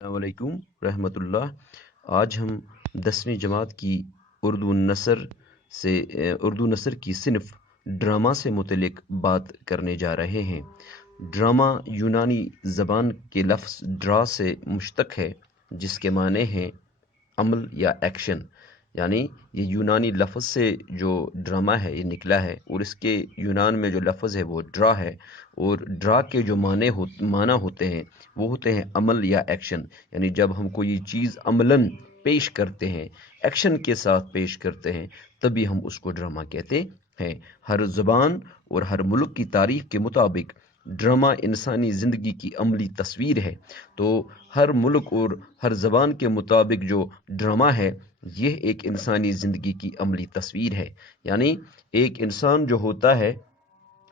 अस्सलामुअलैकुम रहमतुल्लाह। आज हम 10वीं जमात की उर्दू नसर की सिर्फ ड्रामा से मुतलिक बात करने जा रहे हैं। ड्रामा यूनानी ज़बान के लफ्ज़ ड्रा से मुश्तक है, जिसके माने हैं अमल या एक्शन। यानी ये यूनानी लफ्ज़ से जो ड्रामा है ये निकला है, और इसके यूनान में जो लफ्ज़ है वो ड्रा है, और ड्रा के जो माना होते हैं वो होते हैं अमल या एक्शन। यानी जब हम कोई चीज़ अमलन पेश करते हैं, एक्शन के साथ पेश करते हैं, तभी हम उसको ड्रामा कहते हैं। हर ज़बान और हर मुल्क की तारीख़ के मुताबिक ड्रामा इंसानी ज़िंदगी की अमली तस्वीर है। तो हर मुल्क और हर ज़बान के मुताबिक जो ड्रामा है, यह एक इंसानी ज़िंदगी की अमली तस्वीर है। यानी एक इंसान जो होता है,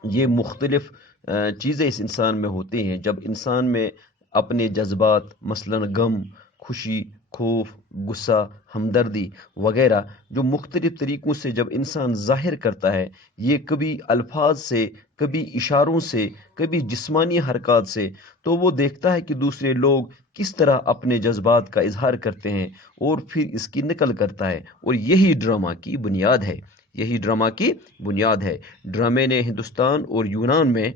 ये मुख्तलिफ़ चीज़ें इस इंसान में होती हैं। जब इंसान में अपने जज्बात मसलन गम, खुशी, खौफ, गुस्सा, हमदर्दी वगैरह जो मुख्तलिफ़ तरीक़ों से जब इंसान ज़ाहिर करता है, ये कभी अल्फाज से, कभी इशारों से, कभी जिस्मानी हरकत से, तो वो देखता है कि दूसरे लोग किस तरह अपने जज्बात का इजहार करते हैं, और फिर इसकी नकल करता है। और यही ड्रामा की बुनियाद है, यही ड्रामा की बुनियाद है। ड्रामे ने हिंदुस्तान और यूनान में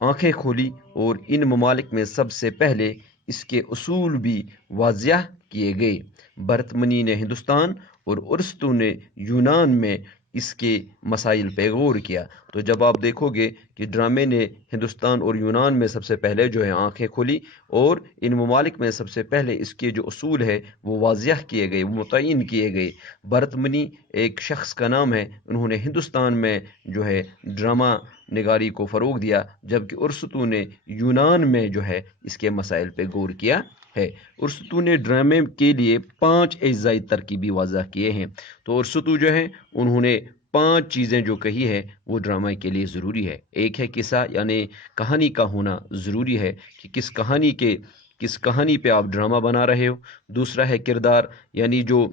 आंखें खोली, और इन ममालिक में सबसे पहले इसके उसूल भी वाज़िया किए गए। बरतमनी ने हिंदुस्तान और उर्स्तु ने यूनान में इसके मसाइल पे गौर किया। तो जब आप देखोगे कि ड्रामे ने हिंदुस्तान और यूनान में सबसे पहले जो है आंखें खोली, और इन ममालिक में सबसे पहले इसके जो उसूल है वो वाज़िया किए गए, वो मुतय्यन किए गए। बरतमनी एक शख्स का नाम है, उन्होंने हिंदुस्तान में जो है ड्रामा निगारी को फ़रोग़ दिया, जबकि उर्सतू ने यूनान में जो है इसके मसाइल पे गौर किया है। उर्सतू ने ड्रामे के लिए 5 अज्ज़ाई तरकीबी वाज़ा किए हैं। तो उर्सतू जो है उन्होंने 5 चीज़ें जो कही है वो ड्रामा के लिए ज़रूरी है। एक है किस्सा, यानी कहानी का होना ज़रूरी है कि किस कहानी पे आप ड्रामा बना रहे हो। दूसरा है किरदार, यानी जो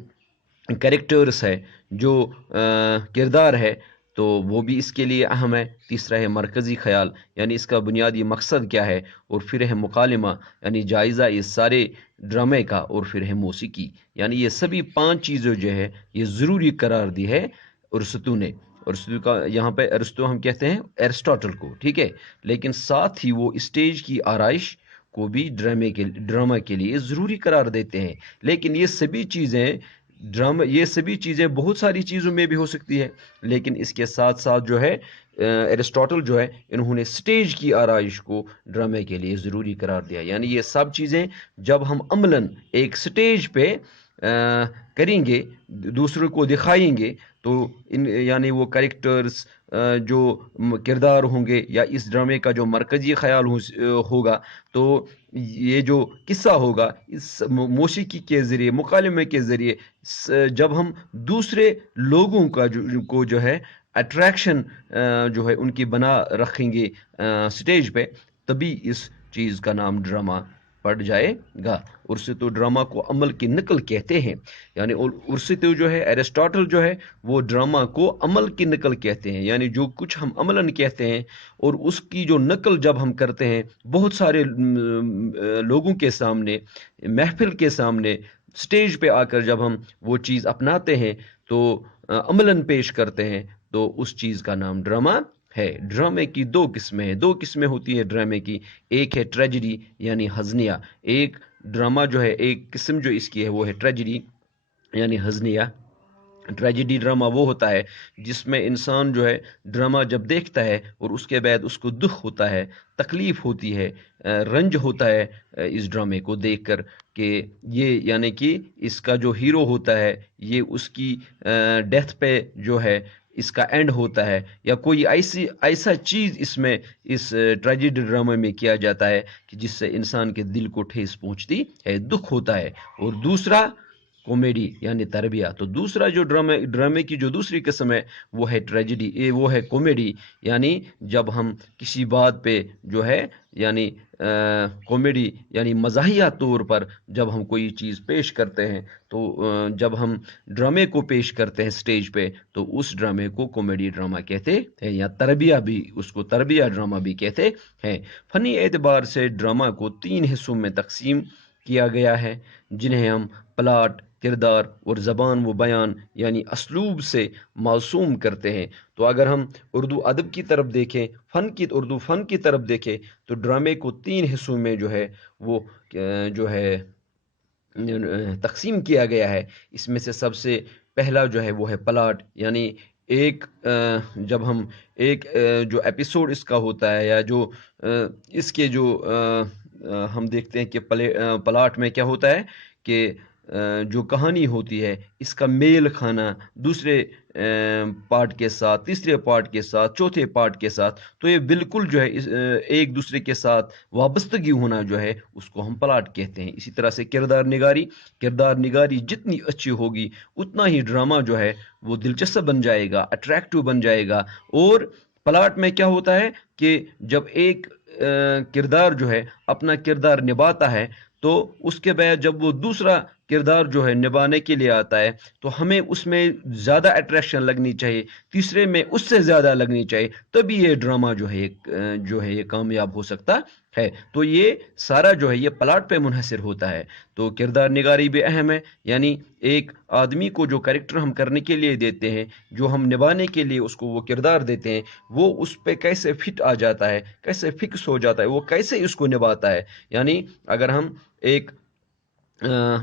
कैरेक्टर्स है, जो किरदार है, तो वो भी इसके लिए अहम है। तीसरा है मरकज़ी ख़याल, यानी इसका बुनियादी मकसद क्या है। और फिर है मुकालमा, यानी जायज़ा इस सारे ड्रामे का। और फिर है मौसीकी, यानी ये सभी 5 चीज़ें जो है ये ज़रूरी करार दी है अरस्तू ने। अरस्तू का यहाँ पे अरस्तू हम कहते हैं एरिस्टोटल को, ठीक है। लेकिन साथ ही वो स्टेज की आराइश को भी ड्रामा के लिए ज़रूरी करार देते हैं। लेकिन ये सभी चीज़ें बहुत सारी चीज़ों में भी हो सकती है, लेकिन इसके साथ साथ जो है एरिस्टोटल जो है इन्होंने स्टेज की आराइश को ड्रामे के लिए ज़रूरी करार दिया। यानी ये सब चीज़ें जब हम अमलन एक स्टेज पे करेंगे, दूसरों को दिखाएंगे, तो यानी वो कैरेक्टर्स जो किरदार होंगे, या इस ड्रामे का जो मरकज़ी ख़याल होगा, तो ये जो किस्सा होगा इस मौसीकी के ज़रिए, मुकालमे के ज़रिए, जब हम दूसरे लोगों का जो है अट्रैक्शन जो है उनकी बना रखेंगे स्टेज पे, तभी इस चीज़ का नाम ड्रामा पड़ जाएगा। उर्से तो ड्रामा को अमल की नकल कहते हैं। यानी उर्से तो जो है एरिस्टोटल जो है वो ड्रामा को अमल की नकल कहते हैं। यानी जो कुछ हम अमलन कहते हैं और उसकी जो नकल जब हम करते हैं बहुत सारे लोगों के सामने, महफिल के सामने, स्टेज पे आकर जब हम वो चीज़ अपनाते हैं, तो अमलन पेश करते हैं, तो उस चीज़ का नाम ड्रामा है। ड्रामे की 2 किस्में हैं, 2 किस्में होती है ड्रामे की। एक है ट्रेजेडी, यानी हज़निया। एक ड्रामा जो है, एक किस्म जो इसकी है वो है ट्रेजेडी, यानी हज़निया। ट्रेजेडी ड्रामा वो होता है जिसमें इंसान जो है ड्रामा जब देखता है और उसके बाद उसको दुख होता है, तकलीफ़ होती है, रंज होता है इस ड्रामे को देखकर, कि ये यानी कि इसका जो हीरो होता है ये उसकी डेथ पे जो है इसका एंड होता है, या कोई ऐसा चीज़ इसमें इस ट्रेजेडी ड्रामा में किया जाता है कि जिससे इंसान के दिल को ठेस पहुंचती है, दुख होता है। और दूसरा कॉमेडी, यानी तरबिया। तो दूसरा जो ड्रामे की जो दूसरी किस्म है वो है ट्रेजेडी, वो है कॉमेडी। यानी जब हम किसी बात पे जो है, यानी कॉमेडी यानी मज़ाहिया तौर पर जब हम कोई चीज़ पेश करते हैं, तो जब हम ड्रामे को पेश करते हैं स्टेज पे, तो उस ड्रामे को कॉमेडी ड्रामा कहते हैं, या तरबिया ड्रामा भी कहते हैं। फ़नी एतबार से ड्रामा को 3 हिस्सों में तकसीम کیا گیا ہے، جنہیں ہم پلاٹ، کردار اور زبان و بیان یعنی اسلوب سے موسوم کرتے ہیں۔ تو اگر ہم اردو ادب کی طرف دیکھیں، اردو فن کی طرف دیکھیں، تو ڈرامے کو 3 حصوں میں جو ہے وہ جو ہے تقسیم کیا گیا ہے۔ اس میں سے سب سے پہلا جو ہے وہ ہے پلاٹ، یعنی ایک جب ہم ایک جو ایپیسوڈ اس کا ہوتا ہے، یا جو اس کے جو ہم دیکھتے ہیں کہ پلاٹ میں کیا ہوتا ہے کہ جو کہانی ہوتی ہے اس کا میل کھانا دوسرے پارٹ کے ساتھ، تیسرے پارٹ کے ساتھ، چوتھے پارٹ کے ساتھ، تو یہ بالکل جو ہے ایک دوسرے کے ساتھ وابستگی ہونا جو ہے اس کو ہم پلاٹ کہتے ہیں۔ اسی طرح سے کردار نگاری جتنی اچھی ہوگی اتنا ہی ڈرامہ جو ہے وہ دلچسپ بن جائے گا، اٹریکٹو بن جائے گا۔ اور پلاٹ میں کیا ہوتا ہے کہ جب ایک کردار جو ہے اپنا کردار نبھاتا ہے، تو اس کے بعد جب وہ دوسرا کردار جو ہے نبھانے کے لیے آتا ہے، تو ہمیں اس میں زیادہ اٹریکشن لگنی چاہیے، تیسرے میں اس سے زیادہ لگنی چاہیے، تبھی یہ ڈرامہ جو ہے یہ کامیاب ہو سکتا ہے۔ تو یہ سارا جو ہے یہ پلاٹ پہ منحصر ہوتا ہے۔ تو کردار نگاری بھی اہم ہے، یعنی ایک آدمی کو جو کریکٹر ہم کرنے کے لیے دیتے ہیں، جو ہم نبھانے کے لیے اس کو وہ کردار دیتے ہیں، وہ اس پہ کیسے فٹ آ جاتا ہے، کیسے فکس ہو جاتا ہے، وہ کیسے اس کو نبھاتا ہے۔ یعنی اگر ہم ایک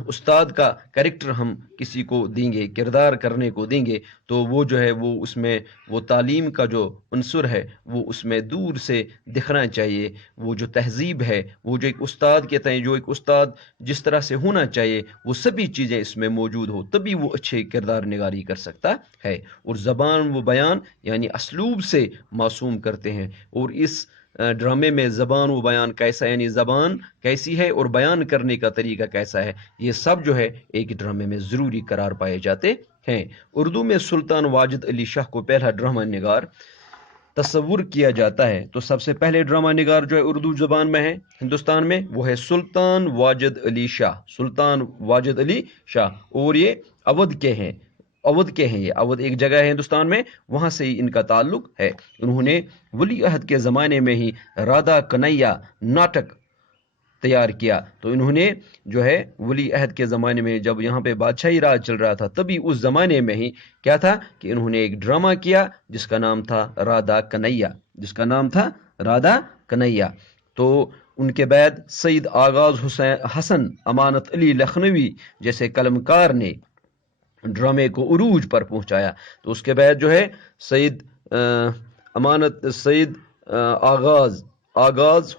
استاد کا کریکٹر ہم کسی کو دیں گے، کردار کرنے کو دیں گے، تو وہ جو ہے وہ اس میں وہ تعلیم کا جو عنصر ہے وہ اس میں دور سے دکھنا چاہیے۔ وہ جو تہذیب ہے، وہ جو ایک استاد کے تئیں جو ایک استاد جس طرح سے ہونا چاہیے، وہ سبھی چیزیں اس میں موجود ہو، تبھی وہ اچھے کردار نگاری کر سکتا ہے۔ اور زبان و بیان یعنی اسلوب سے معصوم کرتے ہیں۔ اور اس ڈرامے میں زبان و بیان کیسا، یعنی زبان کیسی ہے اور بیان کرنے کا طریقہ کیسا ہے، یہ سب جو ہے ایک ڈرامے میں ضروری قرار پائے جاتے ہیں۔ اردو میں سلطان واجد علی شاہ کو پہلا ڈرامہ نگار تصور کیا جاتا ہے۔ تو سب سے پہلے ڈرامہ نگار جو ہے اردو زبان میں ہے ہندوستان میں، وہ ہے سلطان واجد علی شاہ، اور یہ اودھ کے ہیں۔ یہ اودھ ایک جگہ ہے ہندوستان میں، وہاں سے ہی ان کا تعلق ہے۔ انہوں نے ولی عہد کے زمانے میں ہی رادھا کنیا ناٹک تیار کیا۔ تو انہوں نے جو ہے ولی عہد کے زمانے میں جب یہاں پہ بادشاہی راج چل رہا تھا، تبھی اس زمانے میں ہی کیا تھا کہ انہوں نے ایک ڈرامہ کیا جس کا نام تھا رادھا کنیا۔ تو ان کے بعد سید آغاز حسن امانت علی لکھنوی جیسے قلمکار نے ڈرامے کو عروج پر پہنچایا۔ تو اس کے بعد جو ہے آغاز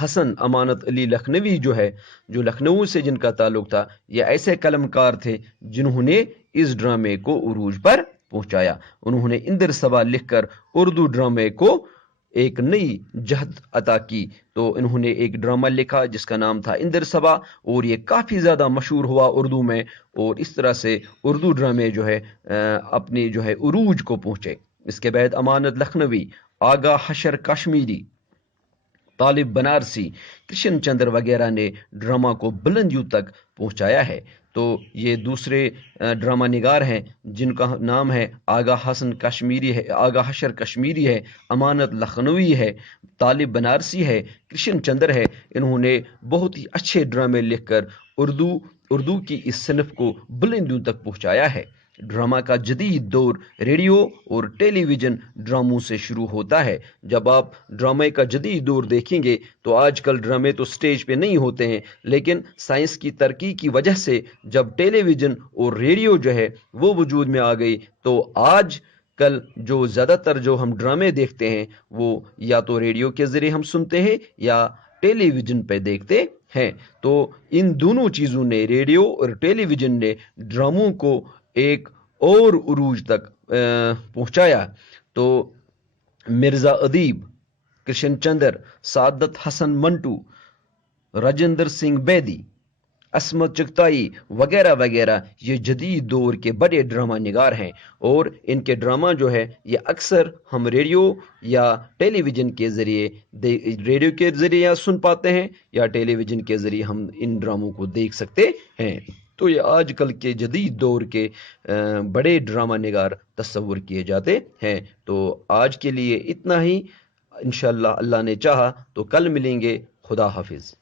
حسن امانت علی لکھنوی جو لکھنؤ سے جن کا تعلق تھا، یہ ایسے قلمکار تھے جنہوں نے اس ڈرامے کو عروج پر پہنچایا۔ انہوں نے اندر سبا لکھ کر اردو ڈرامے کو ایک نئی جہت عطا کی۔ تو انہوں نے ایک ڈرامہ لکھا جس کا نام تھا اندر سبا، اور یہ کافی زیادہ مشہور ہوا اردو میں، اور اس طرح سے اردو ڈرامے جو ہے اپنے جو ہے عروج کو پہنچے۔ اس کے بعد امانت لکھنوی، آغا حشر کشمیری، طالب بنارسی، کرشن چندر وغیرہ نے ڈرامہ کو بلندیوں تک پہنچایا ہے۔ تو یہ دوسرے ڈرامہ نگار ہیں جن کا نام ہے آغا حشر کشمیری ہے، امانت لکھنوی ہے، طالب بنارسی ہے، کرشن چندر ہے۔ انہوں نے بہت ہی اچھے ڈرامے لکھ کر اردو کی اس صنف کو بلندیوں تک پہنچایا ہے۔ ڈرامہ کا جدید دور ریڈیو اور ٹیلی ویژن ڈراموں سے شروع ہوتا ہے۔ جب آپ ڈرامے کا جدید دور دیکھیں گے تو آج کل ڈرامے تو سٹیج پہ نہیں ہوتے ہیں، لیکن سائنس کی ترقی کی وجہ سے جب ٹیلی ویژن اور ریڈیو جو ہے وہ وجود میں آ گئی، تو آج کل جو زیادہ تر جو ہم ڈرامے دیکھتے ہیں وہ یا تو ریڈیو کے ذریعے ہم سنتے ہیں یا ٹیلی ویژن پہ دیکھتے ہیں۔ تو ان دونوں چیزوں نے، ریڈیو اور ٹیلی ویژن نے ڈراموں کو ایک اور عروج تک پہنچایا۔ تو مرزا ادیب، کرشن چندر، سعادت حسن منٹو، راجندر سنگھ بیدی، عصمت چغتائی وغیرہ وغیرہ یہ جدید دور کے بڑے ڈرامہ نگار ہیں، اور ان کے ڈرامہ جو ہے یہ اکثر ہم ریڈیو یا ٹیلی ویژن کے ذریعے سن پاتے ہیں، یا ٹیلی ویژن کے ذریعے ہم ان ڈراموں کو دیکھ سکتے ہیں۔ تو یہ آج کل کے جدید دور کے بڑے ڈرامہ نگار تصور کیے جاتے ہیں۔ تو آج کے لیے اتنا ہی، انشاءاللہ اللہ نے چاہا تو کل ملیں گے۔ خدا حافظ۔